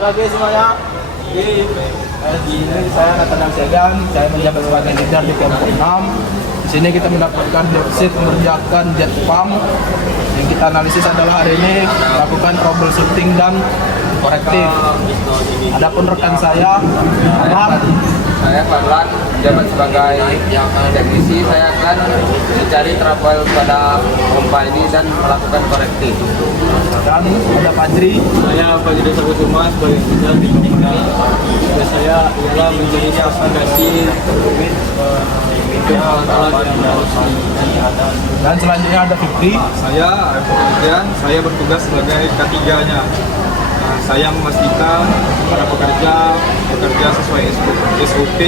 pagi semuanya. Di ini saya Nathanael Segan, saya menjabat sebagai leader di kelompok 6. Di sini kita mendapatkan deposit mengerjakan jet pump. Yang kita analisis adalah hari ini melakukan troubleshooting dan korektif. Adapun rekan saya, Saya Fadlan, menjabat sebagai teknisi. Saya akan mencari trouble pada pompa ini dan melakukan korektif. dan ada Fajri. Saya Pak Desa Kusuma sebagai engineer di Kemenang. Tugas saya ialah mencari spesifikasi untuk alat-alat yang harus Dan selanjutnya ada Fikri. Saya pekerjaan, saya bertugas sebagai K3-nya. Saya memastikan para pekerja bekerja sesuai SOP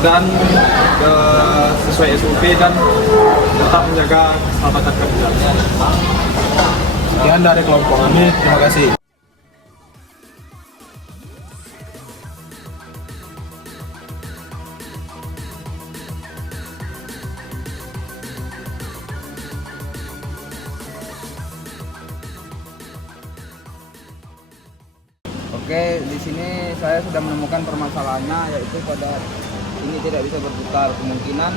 dan sesuai SOP dan tetap menjaga keselamatan kerja. Sekian dari kelompok kami. Terima kasih. Oke, di sini saya sudah menemukan permasalahannya, yaitu pada ini tidak bisa berputar, kemungkinan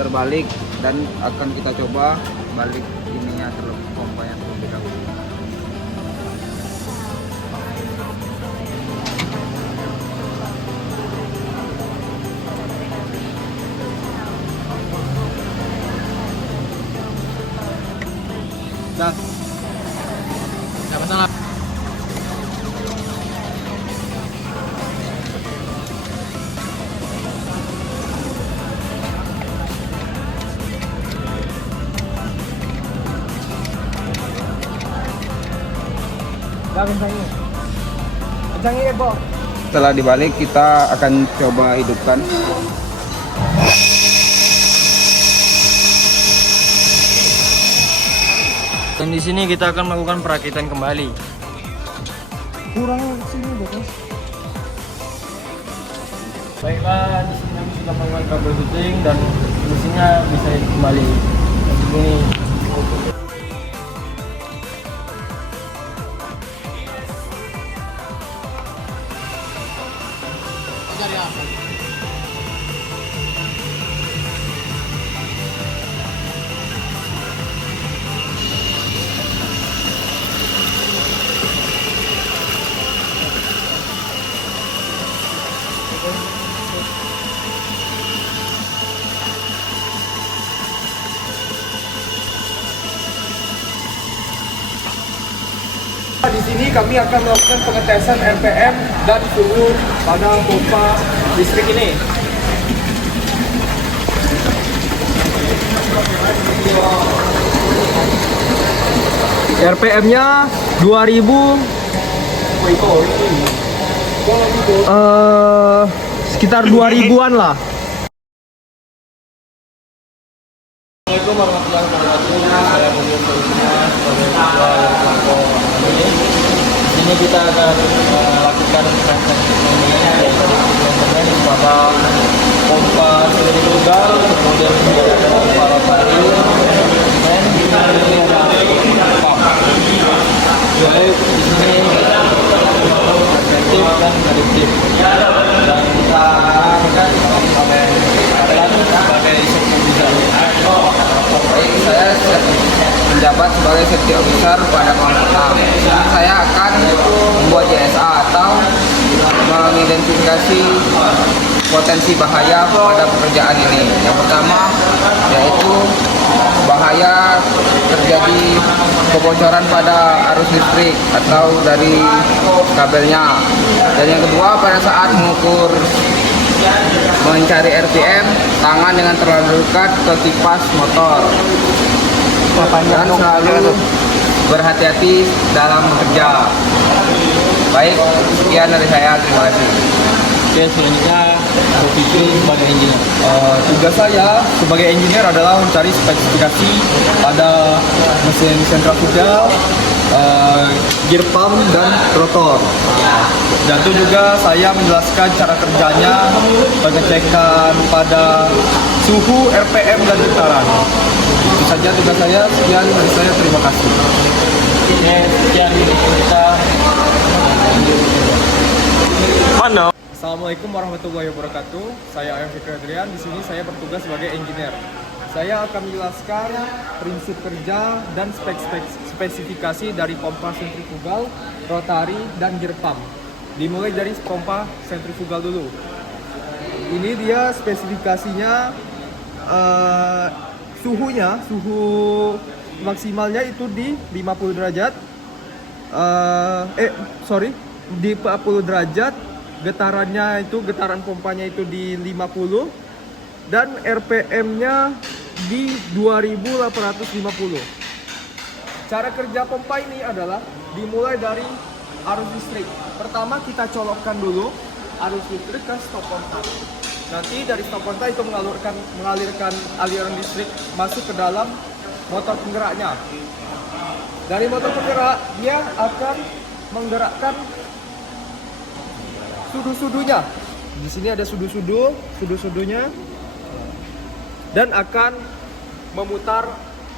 terbalik, dan akan kita coba balik ininya terlebih pompanya terlebih dahulu. Dan tidak masalah. Setelah dibalik, kita akan coba hidupkan. Dan di sini kita akan melakukan perakitan kembali. Baiklah, di sini kami sudah melakukan troubleshooting dan mesinnya bisa hidup kembali. Dan ini Di sini kami akan melakukan pengetesan RPM dan suhu pada pompa listrik ini. RPM-nya 2000, sekitar 2000-an lah. Assalamualaikum warahmatullahi wabarakatuh. Saya Budi Sulma sebagai ketua kelompok ini. Di sini kita akan melakukan maintenance pada pompa silinder, kemudian ada pompa rotary, dan di sini ada pump. Jadi di sini preventif dan prediktif. Dan kita akan oleh sebagai supervisor. Baik, saya menjabat sebagai safety officer pada kelompok 6. Di sini saya akan membuat JSA atau mengidentifikasi potensi bahaya pada pekerjaan ini. Yang pertama yaitu bahaya terjadi kebocoran pada arus listrik atau dari kabelnya. Dan yang kedua, pada saat mengukur mencari RPM, tangan dengan terlalu dekat ke kipas motor. Dan selalu berhati-hati dalam bekerja. Baik, sekian dari saya. Terima kasih. Oke, selanjutnya berpikir sebagai engineer? Tugas saya sebagai engineer adalah mencari spesifikasi pada mesin sentrifugal, gear pump dan rotor. Dan itu juga saya menjelaskan cara kerjanya, pengecekan pada suhu, RPM dan getaran. Itu saja tugas saya. Sekian dari saya, terima kasih. Oke, sekian kita. Mana? Assalamualaikum warahmatullahi wabarakatuh. Saya Ayam Fikri Adrian. Di sini saya bertugas sebagai engineer. Saya akan menjelaskan prinsip kerja dan spesifikasi dari pompa sentrifugal, rotari, dan gear pump. Dimulai dari pompa sentrifugal dulu. Ini dia spesifikasinya, suhu maksimalnya itu di 50 derajat. Di 40 derajat. Getaran pompanya itu di 50 dan RPM-nya di 2850. Cara kerja pompa ini adalah dimulai dari arus listrik. Pertama kita colokkan dulu arus listrik ke stop kontak. Nanti dari stop kontak itu mengalirkan aliran listrik masuk ke dalam motor penggeraknya. Dari motor penggerak dia akan menggerakkan sudu-sudunya. Di sini ada sudu-sudunya dan akan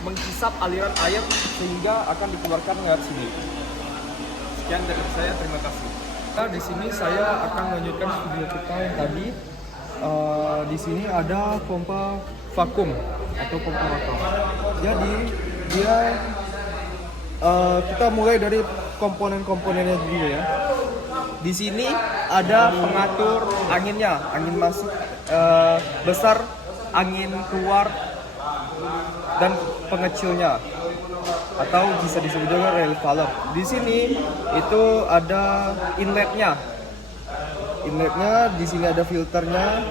menghisap aliran air sehingga akan dikeluarkan lewat sini. Sekian dari saya, terima kasih. Nah, di sini saya akan melanjutkan video kita yang tadi. Di sini ada pompa vakum atau pompa rotor. Jadi kita mulai dari komponen-komponennya dulu ya. Di sini ada pengatur anginnya, angin masuk besar, angin keluar, dan pengecilnya atau bisa disebut juga rail valve. Di sini itu ada inletnya. Di sini ada filternya.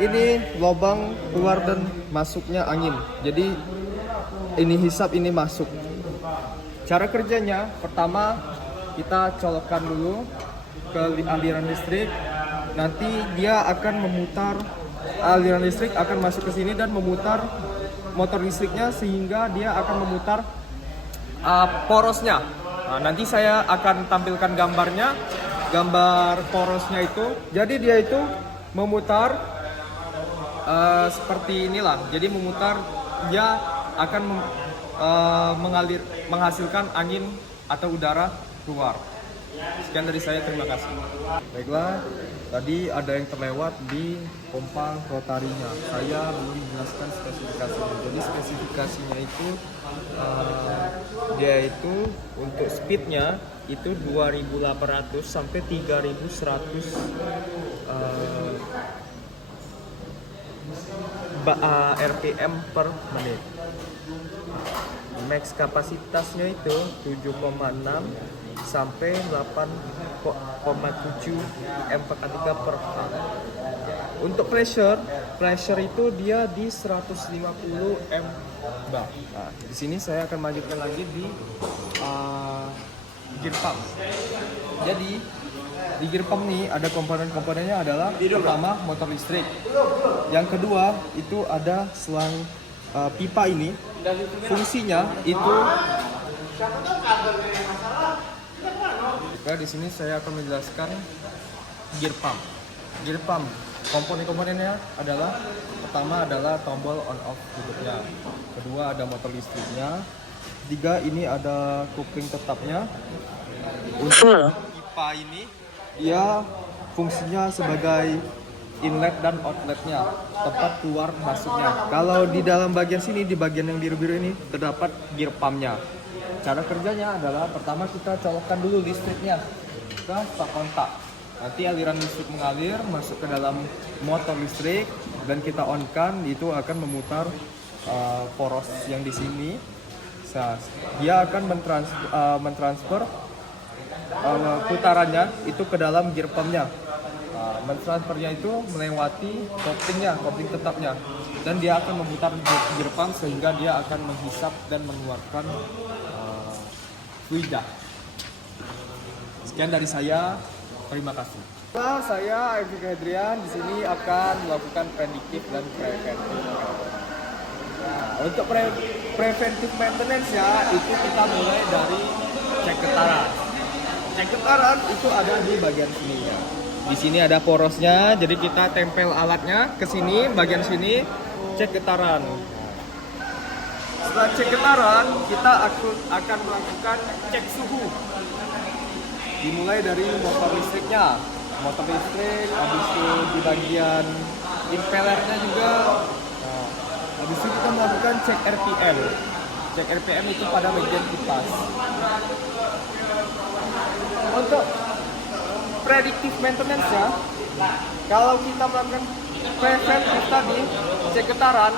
Ini lubang keluar dan masuknya angin. Jadi ini hisap, ini masuk. Cara kerjanya pertama kita colokkan dulu ke aliran listrik. Nanti dia akan memutar, aliran listrik akan masuk ke sini dan memutar motor listriknya sehingga dia akan memutar porosnya. Nah, nanti saya akan tampilkan gambarnya, gambar porosnya itu. Jadi dia itu memutar seperti inilah. Jadi memutar, dia akan menghasilkan angin atau udara keluar. Sekian dari saya, terima kasih. Baiklah, tadi ada yang terlewat di pompa rotarinya. Saya belum menjelaskan spesifikasinya. Jadi spesifikasinya itu dia itu untuk speednya itu 2800 sampai 3100 RPM per menit. Max kapasitasnya itu 7,6 sampai 8,7 MPK per H. Untuk pressure itu dia di 150 MBA. Nah, di sini saya akan lanjutkan lagi di gear pump. Jadi di gear pump nih ada komponen-komponennya adalah pertama motor listrik. Yang kedua itu ada selang pipa ini. Fungsinya itu di sini saya akan menjelaskan gear pump. Gear pump komponen-komponennya adalah pertama adalah tombol on off hidupnya. Kedua ada motor listriknya. Tiga ini ada kopling tetapnya. Untuk pipa ini dia fungsinya sebagai inlet dan outletnya, tempat keluar masuknya. Kalau di dalam bagian sini, di bagian yang biru-biru ini terdapat gear pumpnya. Cara kerjanya adalah pertama kita colokkan dulu listriknya ke stop kontak. Nanti aliran listrik mengalir masuk ke dalam motor listrik dan kita on kan, itu akan memutar poros yang di sini. Dia akan mentransfer putarannya itu ke dalam gear pumpnya. Mentransfernya itu melewati kopling tetapnya, dan dia akan memutar gear pump sehingga dia akan menghisap dan mengeluarkan fluida. Sekian dari saya, terima kasih. Saya Aifik Hedrian di sini akan melakukan prediktif dan preventif. Nah, untuk preventif maintenance ya, itu kita mulai dari cek getaran. Cek getaran itu ada di bagian sini ya. Di sini ada porosnya, jadi kita tempel alatnya ke sini, bagian sini, cek getaran. Setelah cek getaran, kita akan melakukan cek suhu. Dimulai dari motor listriknya. Motor listrik, habis itu di bagian impellernya juga. Nah, habis itu kita melakukan cek RPM. Cek RPM itu pada bagian kipas. Untuk predictive maintenance ya, kalau kita melakukan preventif tadi, cek getaran,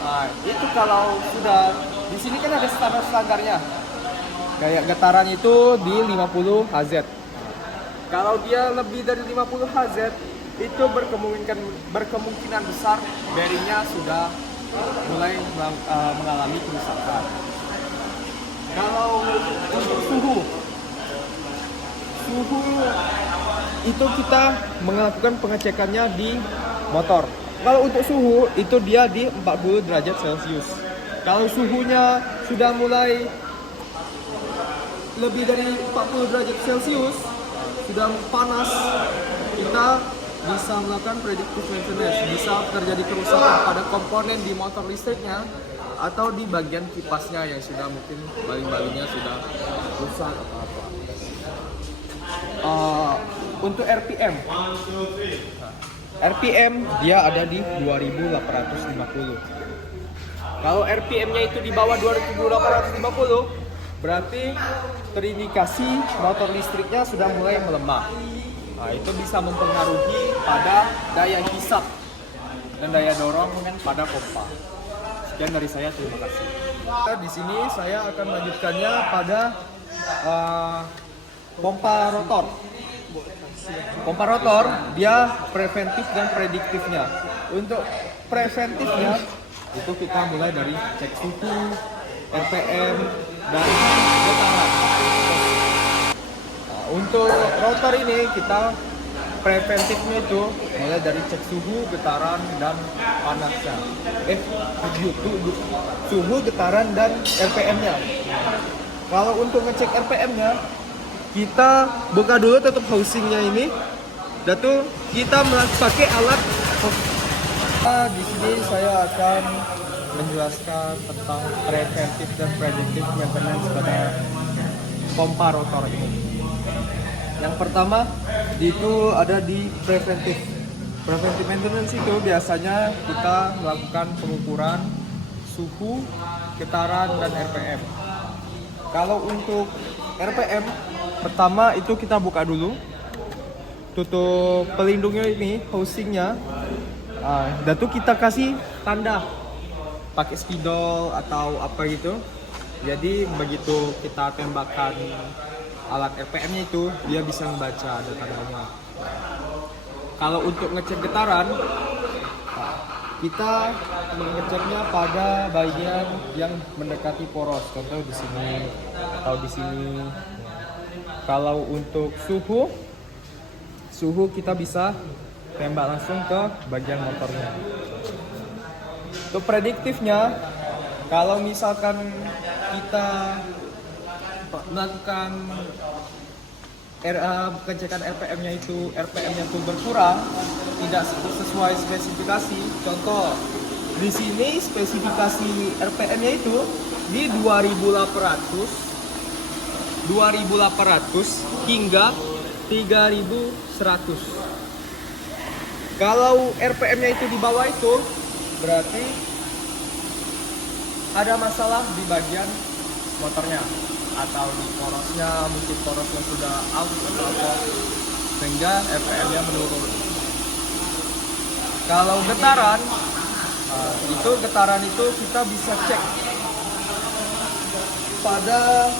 nah, itu kalau sudah di sini kan ada standarnya. Kayak getaran itu di 50 Hz. Kalau dia lebih dari 50 Hz, itu berkemungkinan besar bearingnya sudah mulai mengalami kerusakan. Kalau untuk suhu itu kita melakukan pengecekannya di motor. Kalau untuk suhu itu dia di 40 derajat Celcius. Kalau suhunya sudah mulai lebih dari 40 derajat Celcius, sudah panas, kita bisa melakukan predictive maintenance. Bisa terjadi kerusakan pada komponen di motor listriknya atau di bagian kipasnya yang sudah mungkin baling-balingnya sudah rusak atau apa. Untuk RPM, dia ada di 2850. Kalau RPM-nya itu di bawah 2850, berarti terindikasi motor listriknya sudah mulai melemah. Nah, itu bisa mempengaruhi pada daya hisap dan daya dorong pada pompa. Sekian dari saya, terima kasih. Di sini saya akan melanjutkannya pada pompa rotor. Pompa rotor dia preventif dan prediktifnya. Untuk preventifnya itu kita mulai dari cek suhu, RPM, dan getaran. Nah, untuk rotor ini kita preventifnya itu mulai dari cek suhu, getaran, dan panasnya. Suhu, getaran, dan RPM-nya. Kalau untuk ngecek RPM-nya, kita buka dulu tutup housingnya ini. Dan tuh kita pakai alat. Di sini saya akan menjelaskan tentang preventif dan predictive maintenance pada pompa rotor ini. Yang pertama itu ada di preventif. Preventive maintenance itu biasanya kita melakukan pengukuran suhu, getaran, dan RPM. Kalau untuk RPM, pertama itu kita buka dulu tutup pelindungnya ini, housingnya. Dan tuh kita kasih tanda pakai spidol atau apa gitu. Jadi begitu kita tembakan alat RPM-nya itu, dia bisa membaca ada tandanya. Kalau untuk ngecek getaran, kita mengeceknya pada bagian yang mendekati poros, contoh di sini atau di sini. Kalau untuk suhu kita bisa tembak langsung ke bagian motornya. Untuk prediktifnya, kalau misalkan kita melakukan pengecekan RPM-nya itu berkurang, tidak sesuai spesifikasi. Contoh, di sini spesifikasi RPM-nya itu di 2800 hingga 3100. Kalau RPM-nya itu di bawah itu, berarti ada masalah di bagian motornya atau di porosnya, mungkin porosnya sudah out atau apa, sehingga RPM-nya menurun. Kalau getaran, getaran itu kita bisa cek pada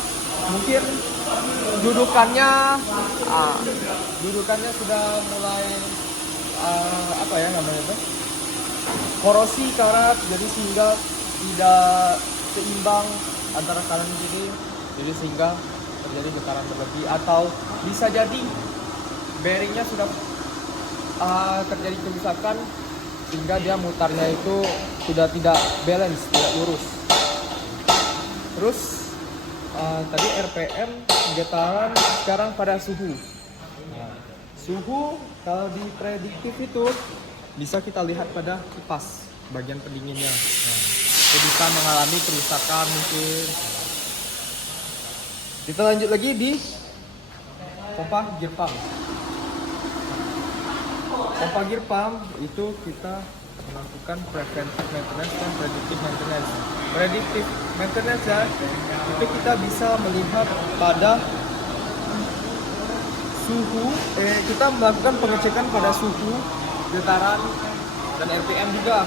mungkin dudukannya sudah mulai korosi karat, jadi sehingga tidak seimbang antara kanan kiri, jadi sehingga terjadi getaran berlebih, atau bisa jadi bearingnya sudah terjadi kerusakan sehingga dia mutarnya itu sudah tidak balance, tidak lurus. Terus tadi RPM, getaran, sekarang pada suhu. Suhu kalau di prediktif itu bisa kita lihat pada kipas bagian pendinginnya. Itu bisa mengalami kerusakan mungkin. Kita lanjut lagi di pompa gear pump. Pompa gear pump itu kita melakukan preventive maintenance dan predictive maintenance. Predictive maintenance ya, itu kita bisa melihat pada suhu, kita melakukan pengecekan pada suhu, getaran, dan RPM juga.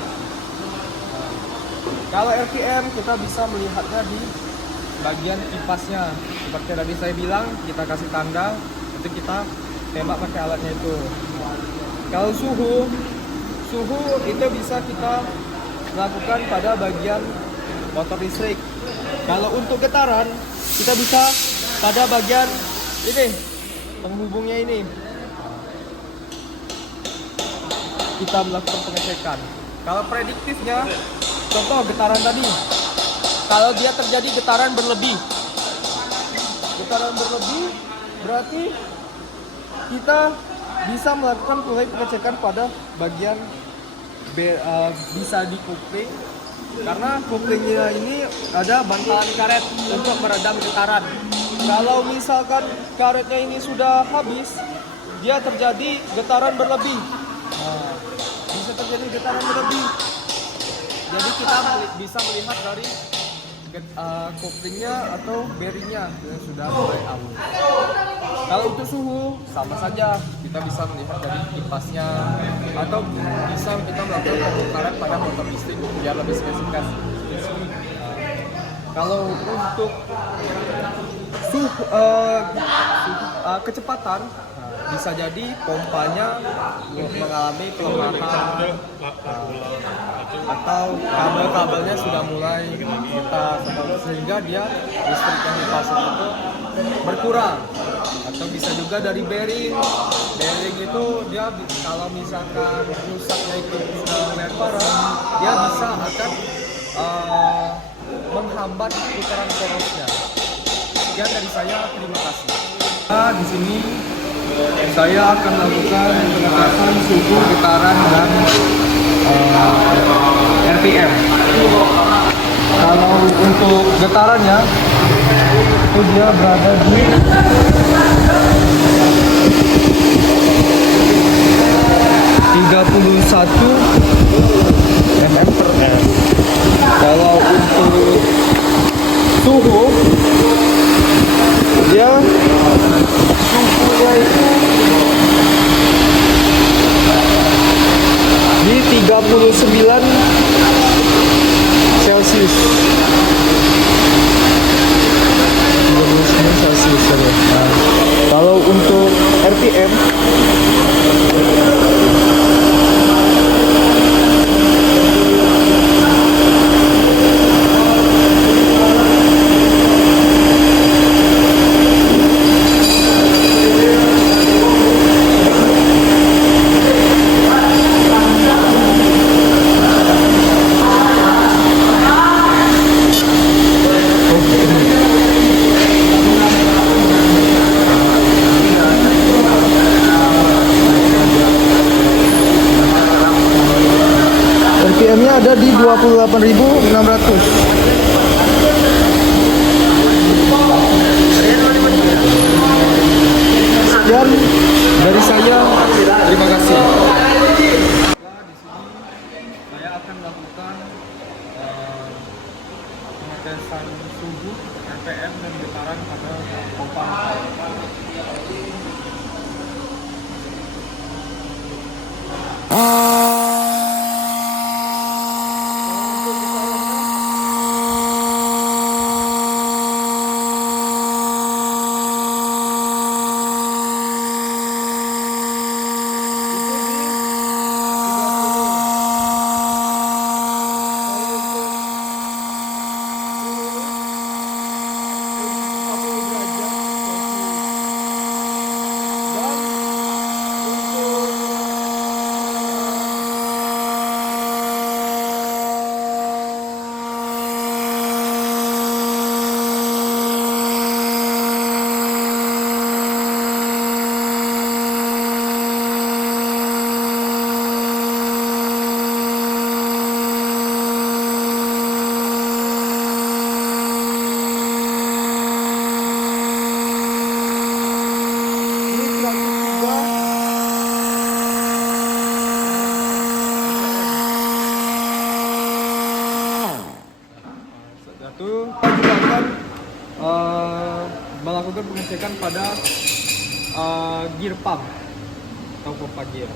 Kalau RPM kita bisa melihatnya di bagian kipasnya. Seperti tadi saya bilang, kita kasih tanda, nanti kita tembak pakai alatnya itu. Kalau suhu itu bisa kita lakukan pada bagian motor listrik. Kalau untuk getaran, kita bisa pada bagian ini, penghubungnya ini. Kita melakukan pengecekan. Kalau prediktifnya, contoh getaran tadi, kalau dia terjadi getaran berlebih berarti kita bisa melakukan mulai pengecekan pada bagian bisa di kopling, karena koplingnya ini ada bantalan karet untuk meredam getaran. Kalau misalkan karetnya ini sudah habis, dia terjadi getaran berlebih. Bisa terjadi getaran berlebih. Jadi kita bisa melihat dari koplingnya atau bearingnya yang sudah mulai awet. Kalau untuk suhu sama saja, kita bisa melihat dari kipasnya atau bisa kita melakukan pembongkaran pada motor listrik biar lebih spesifik. Kalau untuk kecepatan, bisa jadi pompanya mengalami kelemahan atau kabel-kabelnya sudah mulai getar, sehingga dia listrik yang dipasok itu berkurang. Atau bisa juga dari bearing itu dia kalau misalkan rusaknya itu lebar, dia bisa akan menghambat putaran porosnya. Sekian dari saya, terima kasih. Di sini saya akan melakukan pengecekan suhu, getaran, dan RPM. Kalau untuk getarannya itu dia berada di 31 mm/m. Kalau untuk suhu, dia suhunya itu di 39 Celcius. 39 Celcius ya. Nah, kalau untuk RPM RPM-nya ada di 28.600. Sekian dari saya, terima kasih. Di sini saya akan melakukan pengetesan suhu, RPM, dan getaran pada pompa. kita juga akan melakukan pengecekan pada gear pump atau pompa gear.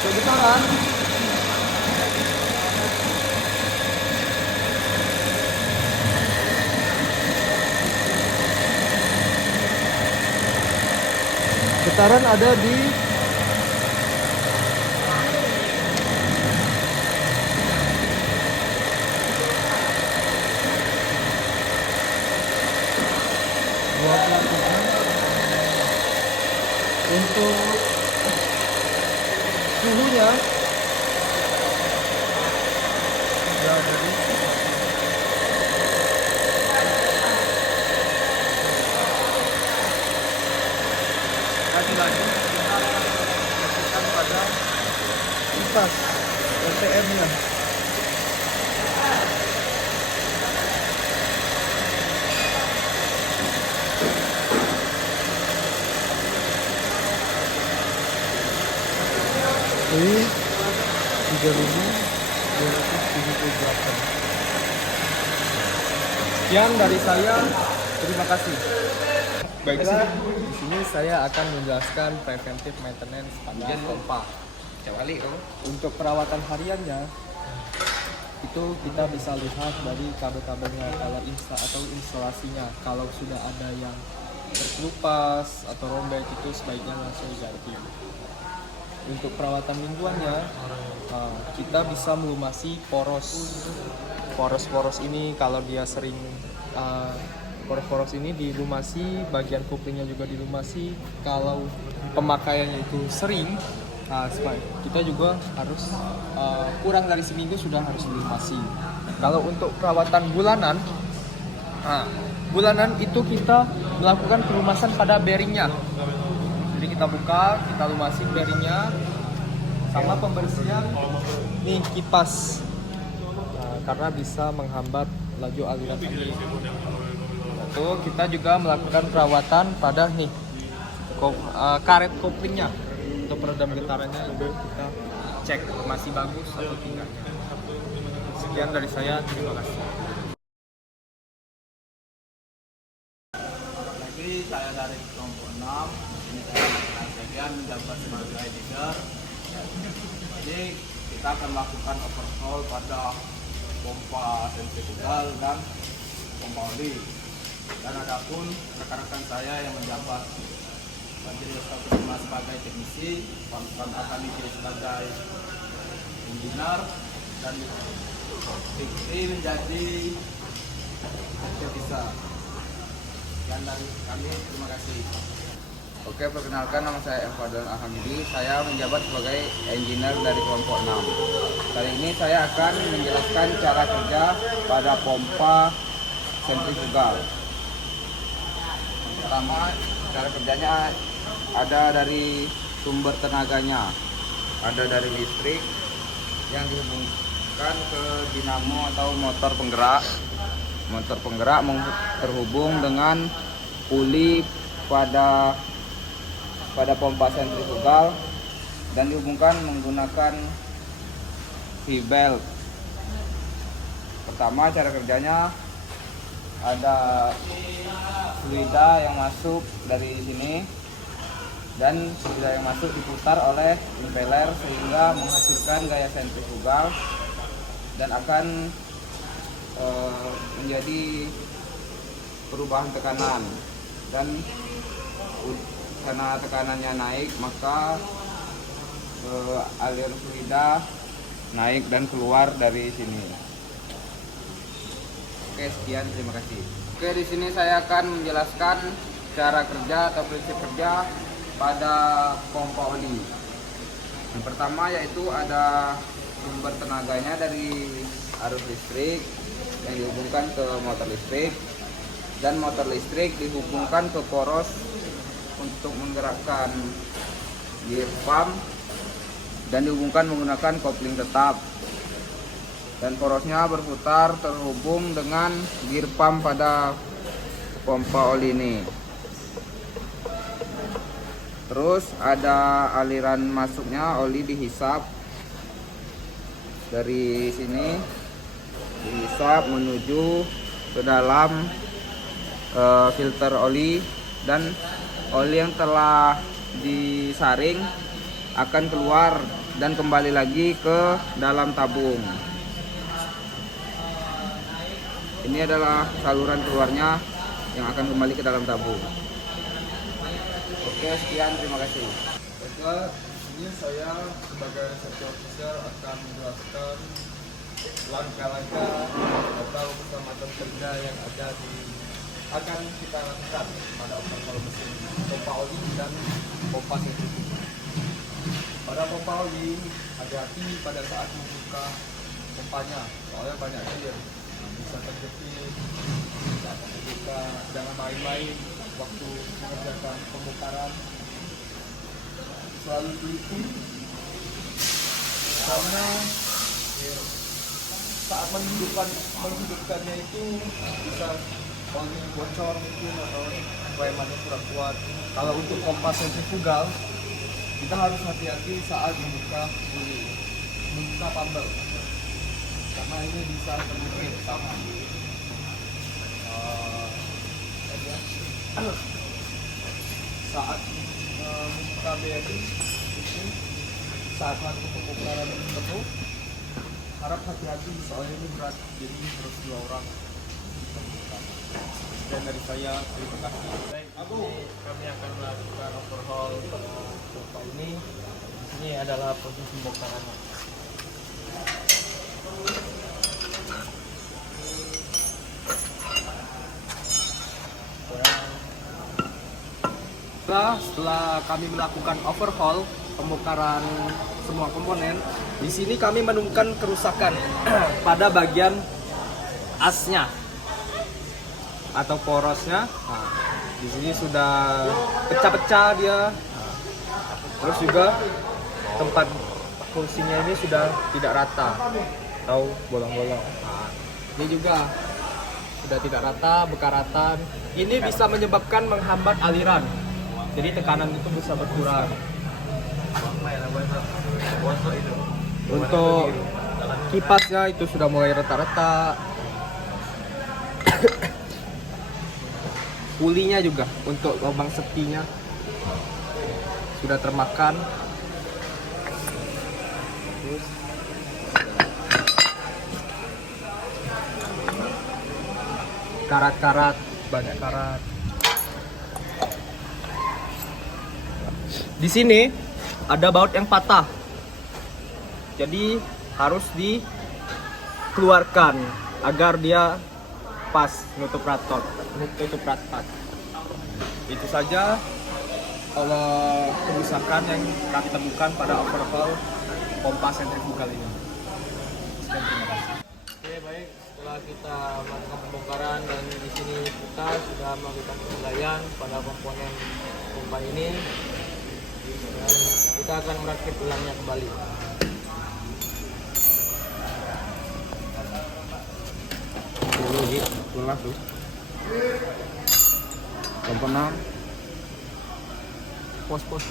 Sebentar. Getaran ada di dua pelakukan. Untuk suhunya lagi-lagi kita masukkan pada kipas RPM-nya. Ini 3.278. Sekian dari saya. Terima kasih. Baik, di sini saya akan menjelaskan preventive maintenance pada pompa. Untuk perawatan hariannya itu kita bisa lihat dari kabel-kabelnya kalau atau instalasinya. Kalau sudah ada yang terkelupas atau robek itu sebaiknya langsung diganti. Untuk perawatan mingguannya kita bisa melumasi poros ini. Kalau dia sering poros-poros ini dilumasi, bagian kuplingnya juga dilumasi. Kalau pemakaiannya itu sering, kita juga harus kurang dari seminggu sudah harus dilumasi. Kalau untuk perawatan bulanan itu kita melakukan pelumasan pada bearingnya. Jadi kita buka, kita lumasi bearingnya, sama pembersihan nih kipas, karena bisa menghambat laju aliran angin. Itu kita juga melakukan perawatan pada karet koplingnya untuk peredam getarannya, itu kita cek masih bagus atau tidak. Sekian dari saya, terima kasih. Lagi saya dari kelompok 6, ini saya bagian menjabat sebagai leader. Jadi kita akan melakukan overhaul pada pompa sentrifugal dan pompa oli. Dan adapun rekan-rekan saya yang menjabat Majelis Ketua sebagai teknisi, Pak Akani sebagai engineer, dan Fikri menjadi teknisi. Sekian dari kami, terima kasih. Oke, perkenalkan, nama saya Fadlan Alhamdi. Saya menjabat sebagai engineer dari kelompok 6. Kali ini saya akan menjelaskan cara kerja pada pompa sentrifugal. Pertama, cara kerjanya ada dari sumber tenaganya, ada dari listrik yang dihubungkan ke dinamo atau motor penggerak. Motor penggerak terhubung dengan puli pada pompa sentrifugal dan dihubungkan menggunakan V-belt. Pertama, cara kerjanya ada fluida yang masuk dari sini, dan fluida yang masuk diputar oleh impeller sehingga menghasilkan gaya sentrifugal dan akan menjadi perubahan tekanan. Dan karena tekanannya naik, maka aliran fluida naik dan keluar dari sini. Oke, sekian, terima kasih. Oke, di sini saya akan menjelaskan cara kerja atau prinsip kerja pada pompa oli. Yang pertama yaitu ada sumber tenaganya dari arus listrik yang dihubungkan ke motor listrik, dan motor listrik dihubungkan ke poros untuk menggerakkan gear pump dan dihubungkan menggunakan kopling tetap, dan porosnya berputar terhubung dengan gear pump pada pompa oli ini. Terus ada aliran masuknya, oli dihisap dari sini diisuap menuju ke dalam filter oli, dan oli yang telah disaring akan keluar dan kembali lagi ke dalam tabung. Ini adalah saluran keluarnya yang akan kembali ke dalam tabung. Oke, sekian, terima kasih. Baiklah, ini saya sebagai safety officer akan menjelaskan langkah-langkah atau keselamatan kerja yang akan kita lakukan pada overhaul mesin pompa oli dan pompa sentrifugal. Pada pompa oli, hati-hati pada saat membuka pompanya, soalnya banyak air bisa terjepit. Saat membuka, jangan main-main waktu mengerjakan pembongkaran. Selalu teliti karena saat menghidupkannya itu bisa oli bocor mungkin atau remannya kurang kuat. Kalau untuk pompa sentrifugal kita harus hati-hati saat membuka pumper karena ini bisa terjepit sama saat membuka BMI itu saat waktu pembongkaran penuh, harap hati-hati soalnya ini berat, jadi harus 2 orang. Dan dari saya, terima kasih. Baik, kami akan melakukan overhaul pompa ini. Ini adalah proses pembongkarannya. Setelah kami melakukan overhaul pembongkaran semua komponen, di sini kami menemukan kerusakan pada bagian asnya atau porosnya. Nah, di sini sudah pecah-pecah dia. Nah, terus juga tempat fungsinya ini sudah tidak rata atau bolong-bolong. Nah, ini juga sudah tidak rata, bekaratan. Ini bisa menyebabkan menghambat aliran. Jadi tekanan itu bisa berkurang. Untuk kipasnya itu sudah mulai retak-retak. Pulinya juga untuk lubang sepinya sudah termakan. Terus karat-karat, banyak karat. Di sini ada baut yang patah, jadi harus dikeluarkan agar dia pas nutup rapat. Itu saja kerusakan yang kami temukan pada overhaul pompa sentrifugal ini. Sekian, terima kasih. Oke, baik. Setelah kita melakukan pembongkaran dan di sini kita sudah melakukan penilaian pada komponen pompa ini. Dan kita akan merakit ulangnya kembali. Ulang tuh. Komponen Pos-pos.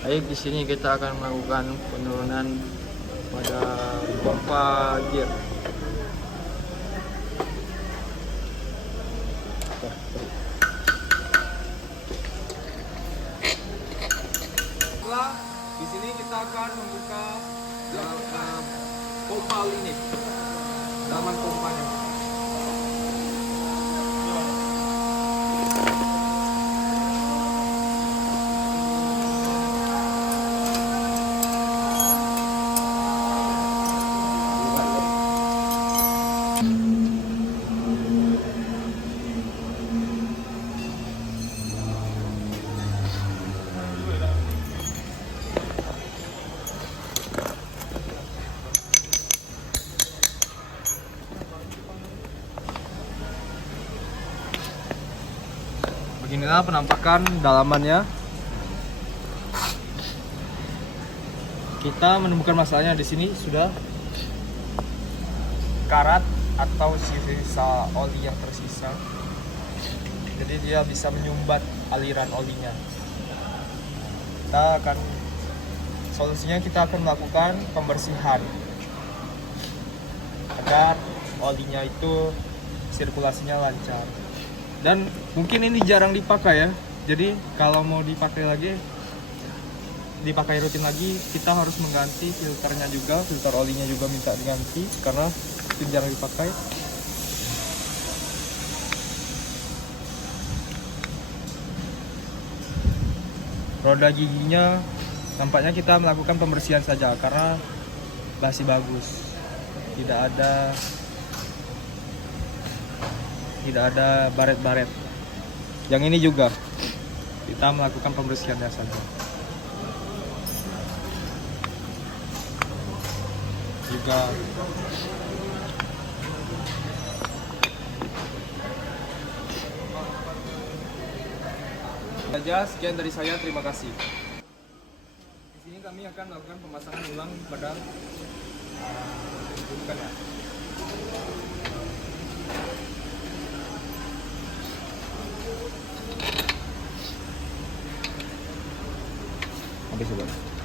Baik, di sini kita akan melakukan penurunan pada pompa gear. Setelah di sini kita akan membuka pompa ini, dalaman pompanya. Beginilah penampakan dalamannya. Kita menemukan masalahnya di sini sudah karat atau sisa oli yang tersisa. Jadi dia bisa menyumbat aliran olinya. Solusinya kita akan melakukan pembersihan agar olinya itu sirkulasinya lancar. Dan mungkin ini jarang dipakai ya. Jadi kalau mau dipakai rutin lagi, kita harus mengganti filternya juga, filter olinya juga minta diganti karena itu jarang dipakai. Roda giginya nampaknya kita melakukan pembersihan saja karena masih bagus. Tidak ada baret-baret. Yang ini juga kita melakukan pembersihannya saja. Juga saja, sekian dari saya, terima kasih. Di sini kami akan melakukan pemasangan ulang pada bukan ya. Habis, Sobat.